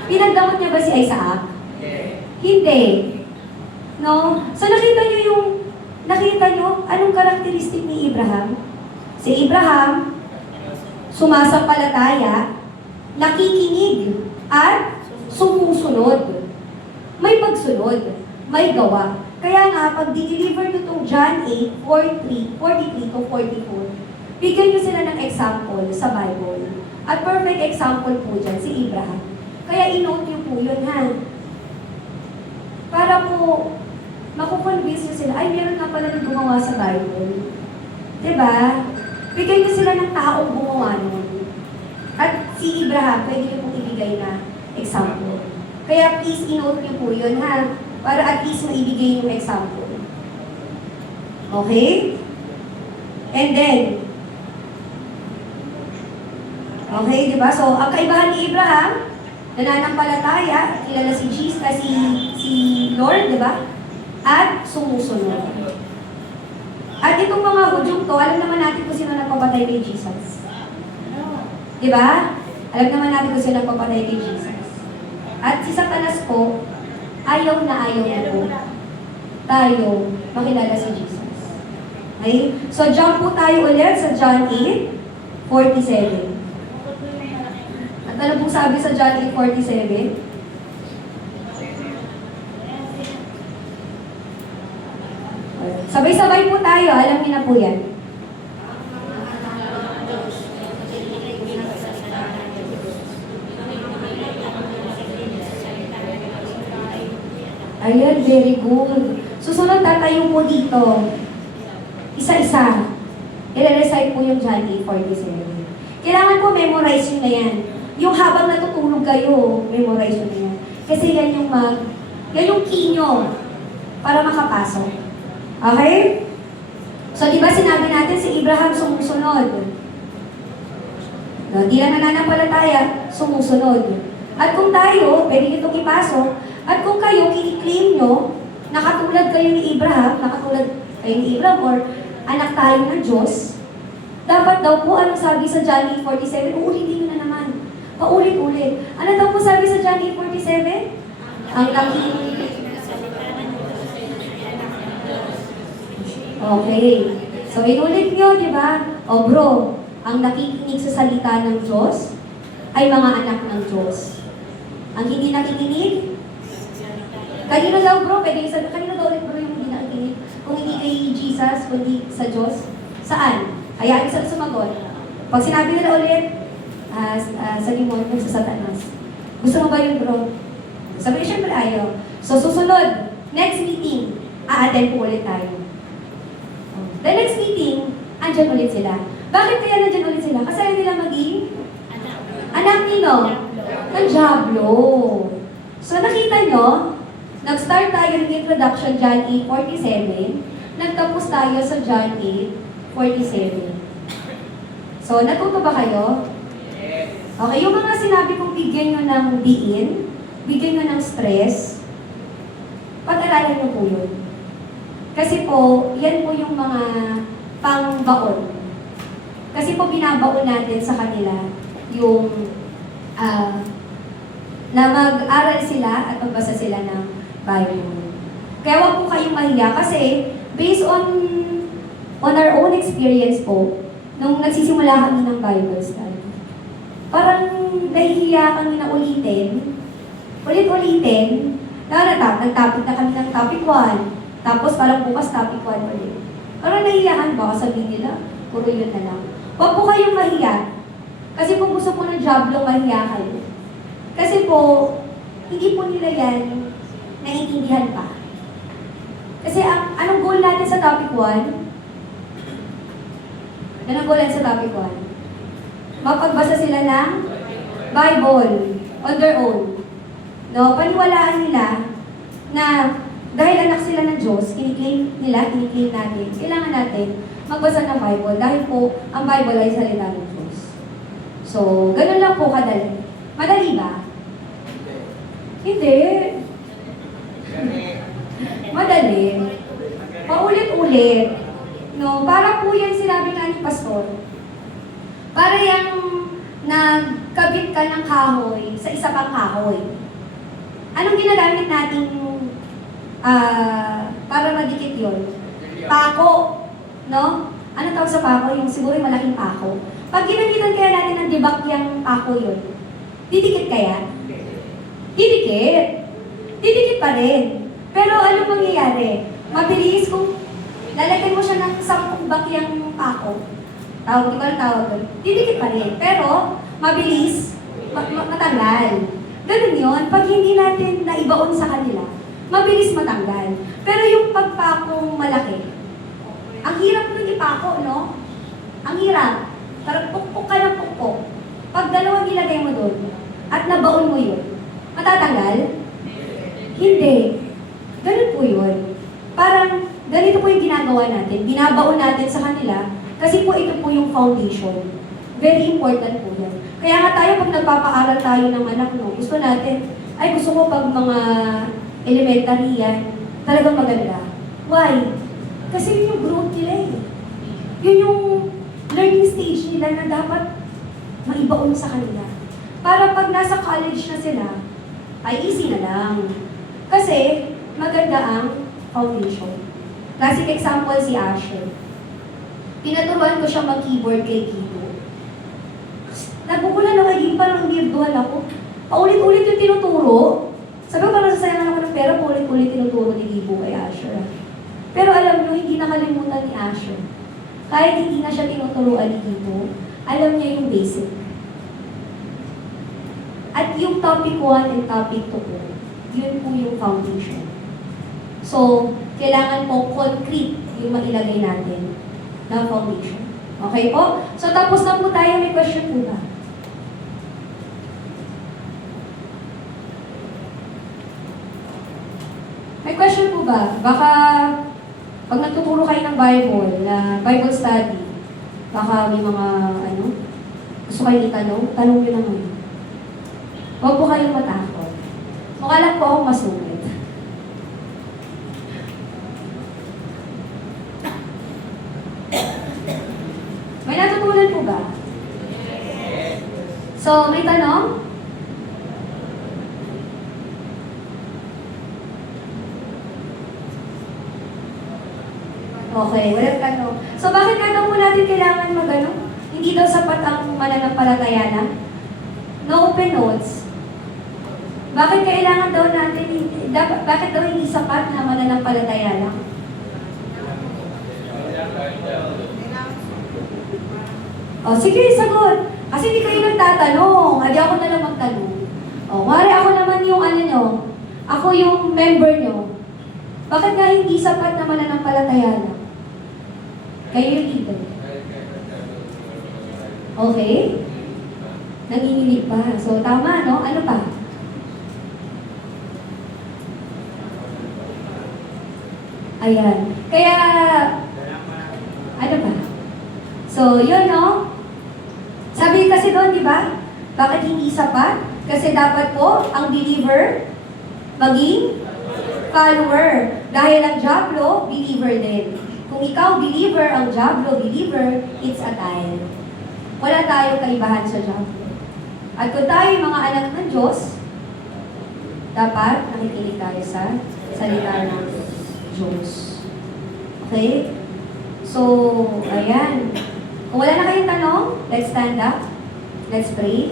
Pinagdamot niya ba si Isaac? Hindi. No? So nakita niyo anong karakteristik ni Abraham? Si Abraham, sumasampalataya, nakikinig, at sumusunod. May pagsunod, may gawa. Kaya nga, pag di-deliver nyo itong John 8, 43 to 44, bigyan nyo sila ng example sa Bible. At perfect example po dyan, si Abraham. Kaya inote nyo po yun, ha? Para po, makukonvince nyo sila, ay, meron nga pala nang gumawa sa Bible. Diba? Bigyan nyo sila ng taong gumawa nun. At si Abraham, pwede nyo pong ibigay na example. Kaya please inote nyo po yun, ha? Para at least maibigay yung example. Okay? And then, okay, di ba? So, ang kaibahan ni Abraham, nananampalataya, kilala si Jesus, si Lord, di ba? At sumusunod. At itong mga Hudyong to, alam naman natin kung sino nagpapatay kay Jesus. Di ba? Alam naman natin kung sino nagpapatay kay Jesus. At si Satanas po, ayaw na po tayo makilala si Jesus. Okay? So, jump po tayo ulit sa John 8:47. At ano pong sabi sa John 8:47? Sabay-sabay po tayo, alam niyo na po yan. Ayan, very good. Susunod, tatayo po dito. Isa-isa. I-recite po yung John 8:47. Kailangan po memorize yun na yan. Yung habang natutulog kayo, memorize yun na yan. Kasi yan yung key nyo para makapasok. Okay? So, di ba sinabi natin si Abraham sumusunod? No, di lang nananampalataya, sumusunod. At kung tayo, pwede itong ipasok, at kung kayo, kiniklaim nyo, nakatulad kayo ni Abraham, or anak tayo ng Diyos, dapat daw po, anong sabi sa John 8:47, uulitin nyo na naman. Paulit-ulit. Ano daw po sabi sa John 8:47? Ang nakikinig. Okay. So, inulit nyo, di ba? O bro, ang nakikinig sa salita ng Diyos ay mga anak ng Diyos. Ang hindi nakikinig, kanino daw bro? Kanino daw ulit bro yung hindi nakikinig? Kung hindi kay Jesus, kundi sa Diyos? Saan? Hayaan isang sumagot. Pag sinabi nila ulit, sa demonyo, sa Satanas. Gusto mo ba yun bro? Sabi niya, syempre ayaw. So susunod, next meeting, a-attend po ulit tayo. The next meeting, andyan ulit sila. Bakit kaya nandyan ulit sila? Kasi ayaw nila maging anak nino? Ng Diablo. So nakita nyo, nag-start tayo ng introduction John 8:47, nagtapos tayo sa John 8:47. So natuto ba kayo? Okay, yung mga sinabi kong bigyan nyo ng diin, bigyan nyo ng stress, pag-aralan nyo po yun. Kasi po, yan po yung mga pangbaon. Kasi po binabaon natin sa kanila yung na mag-aral sila at magbasa sila ng Bible. Kaya huwag po kayong mahiya kasi based on our own experience po, nung nagsisimula kami ng Bible study, parang nahihiya kami na ulit-ulitin, nagtapit na kami ng topic 1, tapos parang bukas topic 1 ulit. Parang nahihiyahan, baka sabihin nila, puro yun na lang. Huwag po kayong mahiya, kasi kung gusto po ng Diablo, mahiya kayo. Kasi po, hindi po nila yan naiintindihan pa. Kasi anong goal natin sa topic 1? Anong goal natin sa topic 1? Mapagbasa sila ng Bible on their own. No, paniwalaan nila na dahil anak sila ng Diyos, kiniklaim natin, kailangan natin magbasa ng Bible dahil po ang Bible ay salita ng Diyos. So, ganun lang po kadali. Madali ba? Hindi. Madali. Paulit-ulit. No, para po yan sinabi nga ni Pastor. Para yung nagkabit ka ng kahoy sa isa pang kahoy. Anong ginagamit nating para madikit yun? Pako. No? Ano tawag sa pako? Yung siguro yung malaking pako. Pag ginamitan kaya natin ng debak yung pako yun, didikit kaya? Didikit. Didikit pa rin. Pero ano mangyayari? Mabilis kung lalagyan mo siya ng 10 bakyang pako. Tawag, di ko lang tawag doon. Didikit pa rin. Pero, mabilis, matanggal. Ganun yun. Pag hindi natin naibaon sa kanila, mabilis matanggal. Pero yung pagpakong malaki, ang hirap nung ipako, no? Ang hirap. Parang pukpuk ka ng pukpuk. Pag dalawang nilagay mo doon, at nabaon mo yun, matatanggal? Hindi. Ganun po yun. Parang, ganito po yung ginagawa natin. Binabaon natin sa kanila, kasi po ito po yung foundation. Very important po yan. Kaya nga tayo, pag nagpapaaral tayo ng anak, no, gusto natin, ay gusto ko pag mga elementary yan, talagang maganda. Why? Kasi yun yung growth nila eh. Yun yung learning stage nila na dapat maibaon sa kanila. Para pag nasa college na sila, ay easy na lang. Kasi maganda ang foundation. Classic example si Asher. Pinaturuan ko siya mag-keyboard kay Gibo. Nagugulan ako kay Gibo, parang weirduhan ako. Paulit-ulit yung tinuturo. Sabi ko parang sasayangan ako ng pera, paulit-ulit tinuturo ni Gibo kay Asher. Pero alam nyo, hindi nakalimutan ni Asher. Kahit hindi na siya tinuturuan ni Gibo, alam niya yung basic. At yung topic 1 and topic 2 po, yun po yung foundation. So, kailangan po concrete yung mailagay natin na foundation. Okay po? So, tapos na po tayo. May question po ba? May question po ba? Baka pag nagtuturo kayo ng Bible, na Bible study, baka may mga, gusto kayo itanong, tanong nyo naman. Huwag po kayong matakot. Mukha lang po akong masungit. May natutunan po ba? So, may tanong? Okay, walang tanong. So, bakit nga daw po natin kailangan Hindi daw sapat ang mananampalataya na? No open notes. Bakit kailangan daw natin, bakit daw hindi sapat na mananampalataya lang? O, sige, sagot. Kasi hindi kayo nagtatanong. Hindi ako na lang magtanong. O, wari ako naman yung nyo. Ako yung member nyo. Bakit nga hindi sapat na mananampalataya lang? Kayo yung leader. Okay? Nanginginig pa. So, tama, no? Ano pa? Ayan. Kaya, ano pa? So, yun, no? Sabi kasi doon, di ba? Bakit hindi sapat? Kasi dapat po, ang believer, maging follower. Dahil ang Diablo, believer din. Kung ikaw believer, ang Diablo believer, it's a tile. Wala tayong kaibahan sa Diablo. At kung tayo mga anak ng Diyos, dapat nakikinig tayo sa salita ng Diyos. Okay? So, ayan. Kung wala na kayong tanong, let's stand up. Let's pray.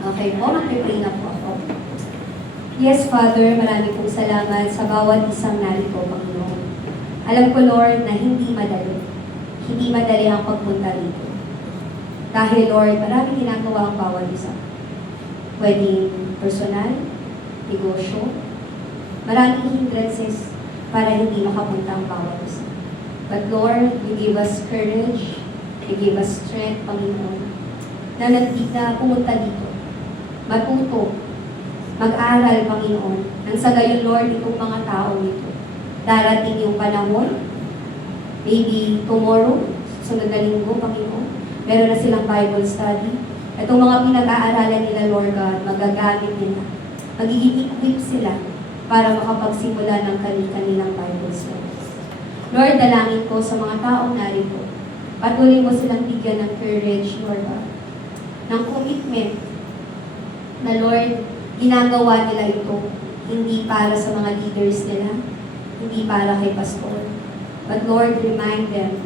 Okay po, mag-pray na po ako. Yes, Father, marami pong salamat sa bawat isang narito, Panginoon. Alam ko, Lord, na hindi madali. Hindi madali ang pagpunta rito. Dahil, Lord, maraming ginagawa ang bawat isa. Pwedeng personal, negosyo, maraming hindrances para hindi makapunta ang bawat isa. But Lord, you give us courage, you give us strength, Panginoon, na pumunta dito. Matuto, mag-aral, Panginoon, nang sa gayon, Lord, itong mga tao nito. Darating yung panahon, maybe tomorrow, sunod na linggo, Panginoon, meron na silang Bible study. Itong mga pinag-aaralan nila, Lord God, magagamit nila. Magiging equip sila para makapagsimula ng kanilang Bible studies. Lord, dalangin ko sa mga taong narito. Patuloy mo silang bigyan ng courage, Lord God, ng commitment na, Lord, ginagawa nila ito hindi para sa mga leaders nila, hindi para kay pastor. But Lord, remind them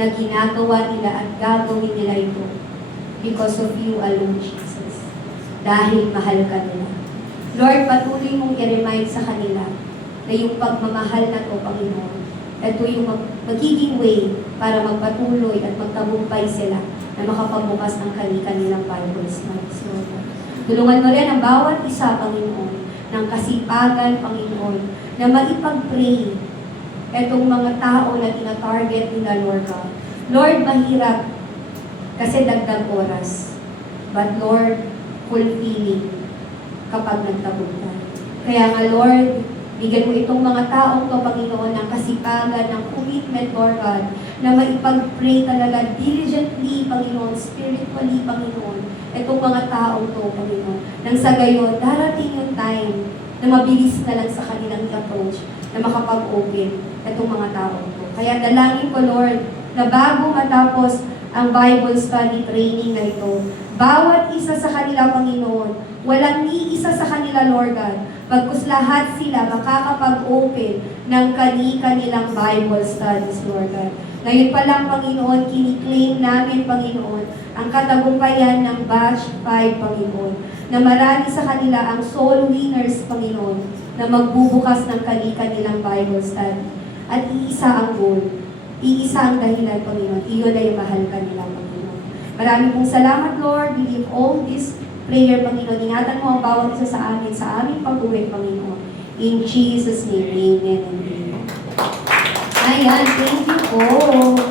na ginagawa nila at gagawin nila ito because of you alone, Jesus. Dahil mahal ka nila. Lord, patuloy mong i-remind sa kanila na yung pagmamahal na to, Panginoon, ito yung magiging way para magpatuloy at magtagumpay sila na makapagbukas ng kanilang Bible studies, Lord. Tulungan mo rin ang bawat isa, Panginoon, ng kasipagan, Panginoon, na maipag-pray etong mga tao na tina-target nila, Lord God. Lord, mahirap kasi dagdag oras. But Lord, fulfilling kapag nagtagumpay. Kaya nga, Lord, bigyan mo itong mga taong to, Panginoon, ng kasipagan, ng commitment, Lord God, na maipag-pray talaga diligently, Panginoon, spiritually, Panginoon, itong mga taong to, Panginoon. Nang sa gayon, darating yung time na mabilis na lang sa kanilang approach na makapag-open itong mga taong to. Kaya dalangin ko, Lord, na bago matapos ang Bible study training na ito, bawat isa sa kanila, Panginoon, walang iisa sa kanila, Lord God, pagkus lahat sila makakapag-open ng kanilang Bible studies, Lord God. Ngayon pa lang, Panginoon, kiniklaim namin, Panginoon, ang katagumpayan ng Batch 5, Panginoon, na marami sa kanila ang soul winners, Panginoon, na magbubukas ng kanilang Bible study. At iisa ang goal, iisa ang dahilan, Panginoon, iyon ay mahal kanila, Panginoon. Maraming pong salamat, Lord. We give all this prayer, Panginoon. Ingatan mo ang bawat isa sa aming pag-uwi, Panginoon. In Jesus' name, amen and amen. Ayan, thank you po.